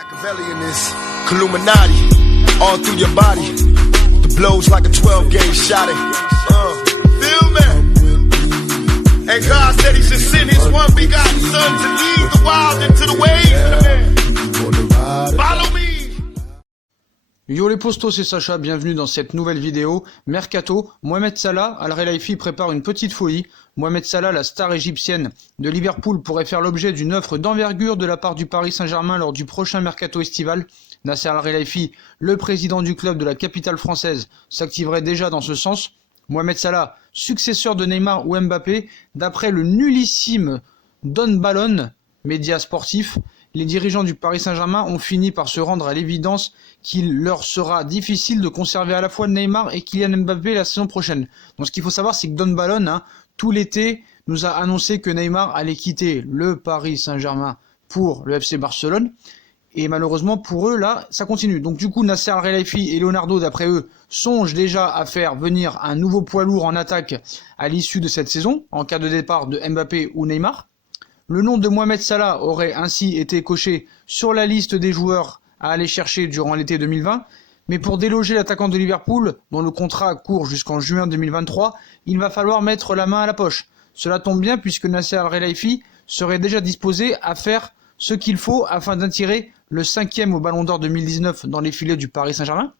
Machiavelli in this Illuminati, all through your body. The blows like a 12-gauge shot. Feel me? And God said He should send His one begotten Son to lead the wild into the ways. Follow me. Yo les postos, c'est Sacha, bienvenue dans cette nouvelle vidéo. Mercato, Mohamed Salah, Al Khelaifi prépare une petite folie. Mohamed Salah, la star égyptienne de Liverpool, pourrait faire l'objet d'une offre d'envergure de la part du Paris Saint-Germain lors du prochain mercato estival. Nasser Al Khelaifi, le président du club de la capitale française, s'activerait déjà dans ce sens. Mohamed Salah, successeur de Neymar ou Mbappé, d'après le nullissime Don Balon, média sportif, les dirigeants du Paris Saint-Germain ont fini par se rendre à l'évidence qu'il leur sera difficile de conserver à la fois Neymar et Kylian Mbappé la saison prochaine. Donc ce qu'il faut savoir, c'est que Don Balon, tout l'été, nous a annoncé que Neymar allait quitter le Paris Saint-Germain pour le FC Barcelone. Et malheureusement pour eux, là, ça continue. Donc du coup, Nasser Al Khelaifi et Leonardo, d'après eux, songent déjà à faire venir un nouveau poids lourd en attaque à l'issue de cette saison, en cas de départ de Mbappé ou Neymar. Le nom de Mohamed Salah aurait ainsi été coché sur la liste des joueurs à aller chercher durant l'été 2020, mais pour déloger l'attaquant de Liverpool, dont le contrat court jusqu'en juin 2023, il va falloir mettre la main à la poche. Cela tombe bien puisque Nasser Al Khelaifi serait déjà disposé à faire ce qu'il faut afin d'attirer le 5e au Ballon d'Or 2019 dans les filets du Paris Saint-Germain.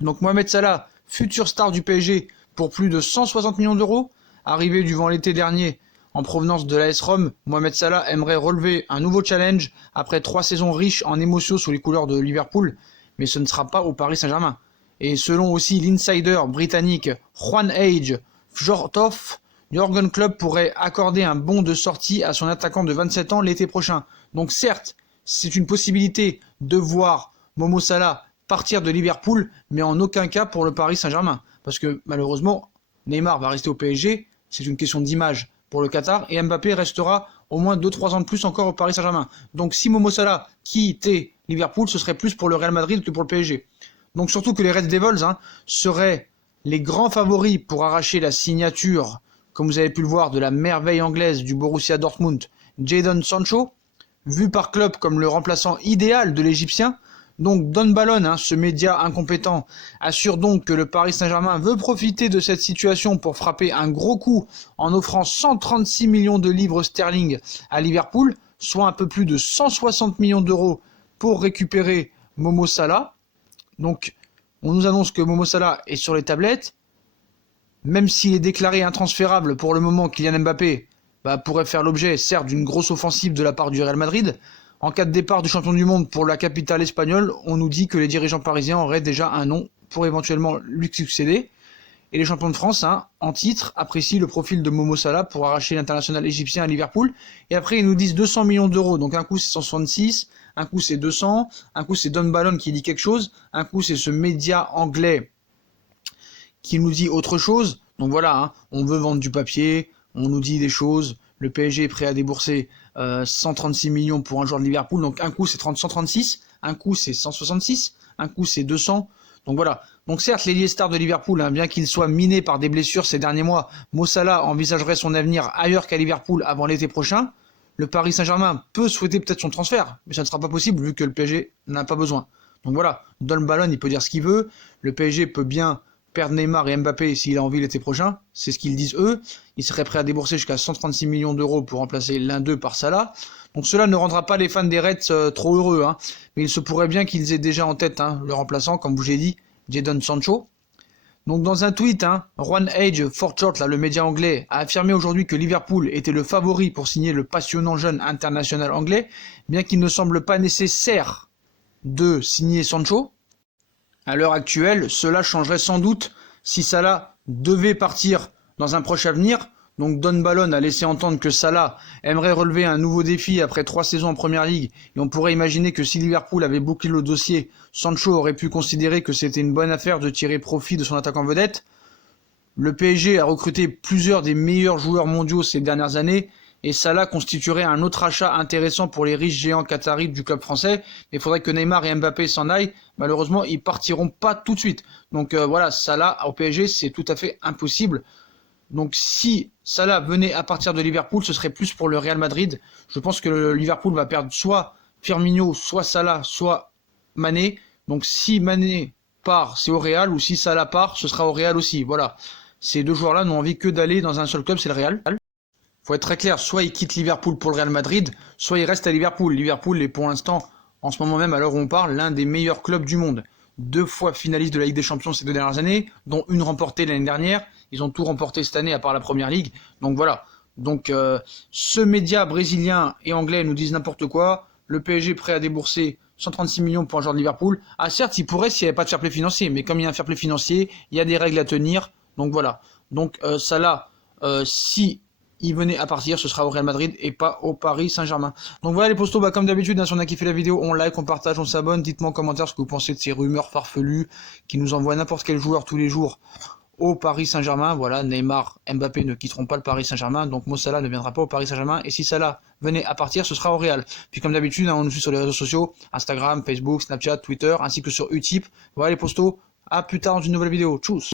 Donc Mohamed Salah, futur star du PSG pour plus de 160 millions d'euros, arrivé durant l'été dernier en provenance de l'AS Rome, Mohamed Salah aimerait relever un nouveau challenge après 3 saisons riches en émotions sous les couleurs de Liverpool, mais ce ne sera pas au Paris Saint-Germain. Et selon aussi l'insider britannique Juan Age Fjortoff, Jürgen Klopp pourrait accorder un bon de sortie à son attaquant de 27 ans l'été prochain. Donc certes, c'est une possibilité de voir Momo Salah partir de Liverpool, mais en aucun cas pour le Paris Saint-Germain. Parce que malheureusement, Neymar va rester au PSG, c'est une question d'image pour le Qatar, et Mbappé restera au moins 2-3 ans de plus encore au Paris Saint-Germain. Donc si Momo Salah quittait Liverpool, ce serait plus pour le Real Madrid que pour le PSG. Donc surtout que les Red Devils seraient les grands favoris pour arracher la signature, comme vous avez pu le voir, de la merveille anglaise du Borussia Dortmund, Jadon Sancho, vu par Klopp comme le remplaçant idéal de l'Égyptien. Donc Don Balon, ce média incompétent, assure donc que le Paris Saint-Germain veut profiter de cette situation pour frapper un gros coup en offrant 136 millions de livres sterling à Liverpool, soit un peu plus de 160 millions d'euros pour récupérer Momo Salah. Donc on nous annonce que Momo Salah est sur les tablettes, même s'il est déclaré intransférable pour le moment. Kylian Mbappé pourrait faire l'objet certes d'une grosse offensive de la part du Real Madrid. En cas de départ du champion du monde pour la capitale espagnole, on nous dit que les dirigeants parisiens auraient déjà un nom pour éventuellement lui succéder. Et les champions de France, en titre, apprécient le profil de Momo Salah pour arracher l'international égyptien à Liverpool. Et après, ils nous disent 200 millions d'euros. Donc un coup, c'est 166, un coup, c'est 200, un coup, c'est Don Balon qui dit quelque chose, un coup, c'est ce média anglais qui nous dit autre chose. Donc voilà, on veut vendre du papier, on nous dit des choses. Le PSG est prêt à débourser 136 millions pour un joueur de Liverpool. Donc un coup c'est 136, un coup c'est 166, un coup c'est 200. Donc voilà. Donc certes, l'ailier star de Liverpool, bien qu'il soit miné par des blessures ces derniers mois, Mo Salah envisagerait son avenir ailleurs qu'à Liverpool avant l'été prochain. Le Paris Saint-Germain peut souhaiter peut-être son transfert, mais ça ne sera pas possible vu que le PSG n'en a pas besoin. Donc voilà, Don Balon, il peut dire ce qu'il veut. Le PSG peut bien perdre Neymar et Mbappé s'il a envie l'été prochain, c'est ce qu'ils disent eux. Ils seraient prêts à débourser jusqu'à 136 millions d'euros pour remplacer l'un d'eux par Salah. Donc cela ne rendra pas les fans des Reds trop heureux, mais il se pourrait bien qu'ils aient déjà en tête le remplaçant, comme vous l'ai dit, Jadon Sancho. Donc dans un tweet, Juan Age Forchort, le média anglais, a affirmé aujourd'hui que Liverpool était le favori pour signer le passionnant jeune international anglais, bien qu'il ne semble pas nécessaire de signer Sancho. À l'heure actuelle, cela changerait sans doute si Salah devait partir dans un proche avenir. Donc Don Balon a laissé entendre que Salah aimerait relever un nouveau défi après 3 saisons en Première Ligue, et on pourrait imaginer que si Liverpool avait bouclé le dossier, Sancho aurait pu considérer que c'était une bonne affaire de tirer profit de son attaquant vedette. Le PSG a recruté plusieurs des meilleurs joueurs mondiaux ces dernières années, et Salah constituerait un autre achat intéressant pour les riches géants qataris du club français. Il faudrait que Neymar et Mbappé s'en aillent. Malheureusement, ils partiront pas tout de suite. Donc voilà, Salah au PSG, c'est tout à fait impossible. Donc si Salah venait à partir de Liverpool, ce serait plus pour le Real Madrid. Je pense que le Liverpool va perdre soit Firmino, soit Salah, soit Mané. Donc si Mané part, c'est au Real, ou si Salah part, ce sera au Real aussi. Voilà. Ces deux joueurs-là n'ont envie que d'aller dans un seul club, c'est le Real. Faut être très clair, soit ils quittent Liverpool pour le Real Madrid, soit ils restent à Liverpool. Liverpool est pour l'instant, en ce moment même, à l'heure où on parle, l'un des meilleurs clubs du monde. 2 fois finaliste de la Ligue des Champions ces 2 dernières années, dont une remportée l'année dernière. Ils ont tout remporté cette année à part la Première Ligue. Donc voilà. Donc ce média brésilien et anglais nous disent n'importe quoi. Le PSG prêt à débourser 136 millions pour un joueur de Liverpool. Ah certes, il pourrait s'il n'y avait pas de fair play financier, mais comme il y a un fair play financier, il y a des règles à tenir. Donc voilà. Donc Salah, si il venait à partir, ce sera au Real Madrid et pas au Paris Saint-Germain. Donc voilà les postos, comme d'habitude, si on a kiffé la vidéo, on like, on partage, on s'abonne. Dites-moi en commentaire ce que vous pensez de ces rumeurs farfelues qui nous envoient n'importe quel joueur tous les jours au Paris Saint-Germain. Voilà, Neymar, Mbappé ne quitteront pas le Paris Saint-Germain, donc Mo Salah ne viendra pas au Paris Saint-Germain. Et si Salah venait à partir, ce sera au Real. Puis comme d'habitude, on nous suit sur les réseaux sociaux, Instagram, Facebook, Snapchat, Twitter, ainsi que sur Utip. Voilà les postos, à plus tard dans une nouvelle vidéo. Tchuss.